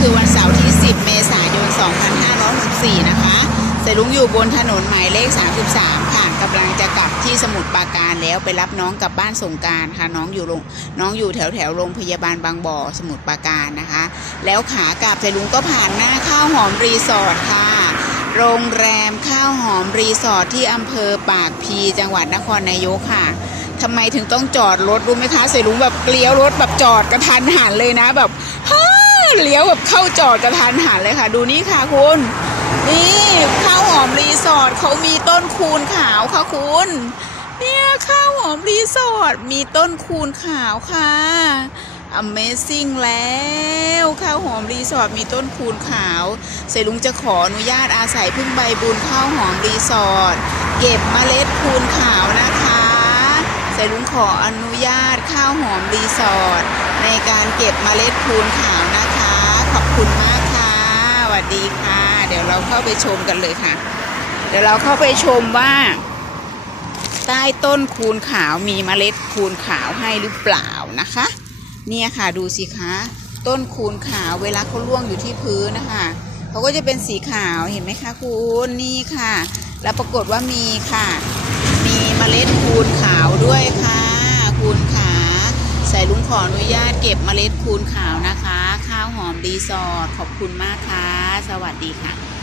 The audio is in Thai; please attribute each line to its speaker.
Speaker 1: คือวันเสาร์ที่ 10 เมษายน 2564 นะคะเสลุงอยู่บนถนนหมายเลข 33 ค่ะกำลังจะกลับที่สมุทรปราการแล้วไปรับน้องกลับบ้านสงการค่ะน้องอยู่โรงน้องอยู่แถวแถวโรงพยาบาลบางบ่อสมุทรปราการนะคะ แล้วขากลับเสลุงก็ผ่านหน้าข้าวหอมรีสอร์ทค่ะ โรงแรมข้าวหอมรีสอร์ทที่อำเภอปากพีจังหวัดนครนายกค่ะทำไมถึงต้องจอดรถรู้ไหมคะเสลุงแบบเลี้ยวรถแบบจอดกระทันหันเลยนะแบบฮ่า เลี้ยวแบบเข้าจอดกระทันหันเลยค่ะ ดูนี่ค่ะคุณ นี่ข้าวหอมรีสอร์ทเขามีต้นคูณขาวค่ะคุณ เนี่ยข้าวหอมรีสอร์ทมีต้นคูณขาวค่ะ Amazing แล้วข้าวหอมรีสอร์ทมีต้นคูณขาวเสลุงจะขออนุญาตอาศัยพึ่งใบบุญข้าวหอมรีสอร์ทเก็บเมล็ดคูณขาวนะคะเสลุงขออนุญาตข้าวหอมรีสอร์ทในการเก็บเมล็ดคูณขาวนะ ขอบคุณมากค่ะสวัสดีค่ะ เดี๋ยวเราเข้าไปชมกันเลยค่ะ เดี๋ยวเราเข้าไปชมว่า ใต้ต้นคูณขาวมีเมล็ดคูณขาวให้หรือเปล่านะคะ เนี่ยค่ะดูสิคะ ต้นคูณขาวเวลาเขาล่วงอยู่ที่พื้นนะคะเขาก็จะเป็นสีขาวเห็นไหมคะคุณนี่ค่ะ แล้วปรากฏว่ามีค่ะ มีเมล็ดคูณขาวด้วยค่ะ ขออนุญาตเก็บเมล็ดคูนขาวนะคะ ข้าวหอมรีสอร์ทขอบคุณมากค่ะ สวัสดีค่ะ